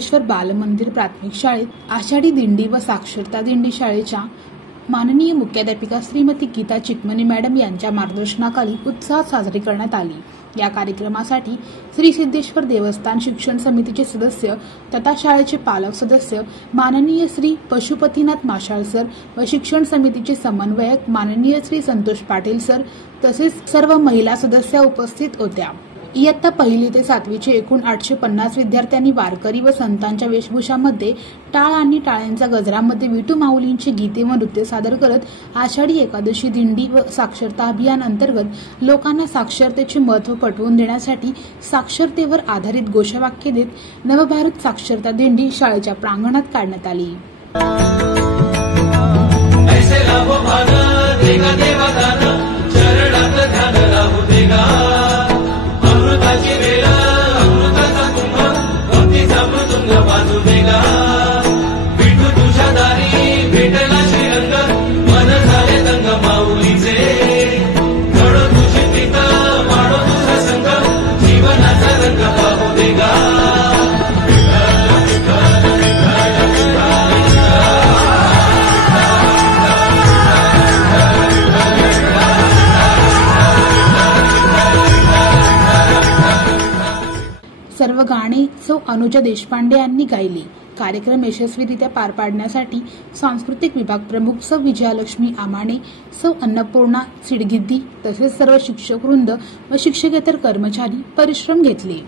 सिद्धेश्वर बालमंदिर प्राथमिक शाळेत आषाढी दिंडी व साक्षरता दिंडी शाळेच्या माननीय मुख्याध्यापिका श्रीमती गीता चिकमने मॅडम यांच्या मार्गदर्शनाखाली उत्साहात साजरी करण्यात आली। या कार्यक्रमासाठी श्री सिद्धेश्वर देवस्थान शिक्षण समितीचे सदस्य तथा शाळेचे पालक सदस्य माननीय श्री पशुपतीनाथ माशाळ सर व शिक्षण समितीचे समन्वयक माननीय श्री संतोष पाटील सर तसेच सर्व महिला सदस्य उपस्थित होत्या। इयत्ता 1ली ते 7वीचे एकूण 850 विद्यार्थ्यांनी वारकरी व संतांच्या वेशभूषामध्ये टाळ आणि टाळ्यांचा गजरामध्ये विठू माऊलींची गीते व नृत्य सादर करत आषाढी एकादशी दिंडी व साक्षरता अभियान अंतर्गत लोकांना साक्षरतेचे महत्त्व पटवून देण्यासाठी साक्षरतेवर आधारित घोषवाक्य देत नवभारत साक्षरता दिंडी शाळेच्या प्रांगणात काढण्यात आली। सर्व गाणी सौ अनुजा देशपांडे यांनी गायली। कार्यक्रम यशस्वीरित्या पार पाडण्यासाठी सांस्कृतिक विभाग प्रमुख सौ विजयालक्ष्मी आमाणे, सौ अन्नपूर्णा सिडगिद्दी तसेच सर्व शिक्षक वृंद व शिक्षकेतर कर्मचारी परिश्रम घेतले।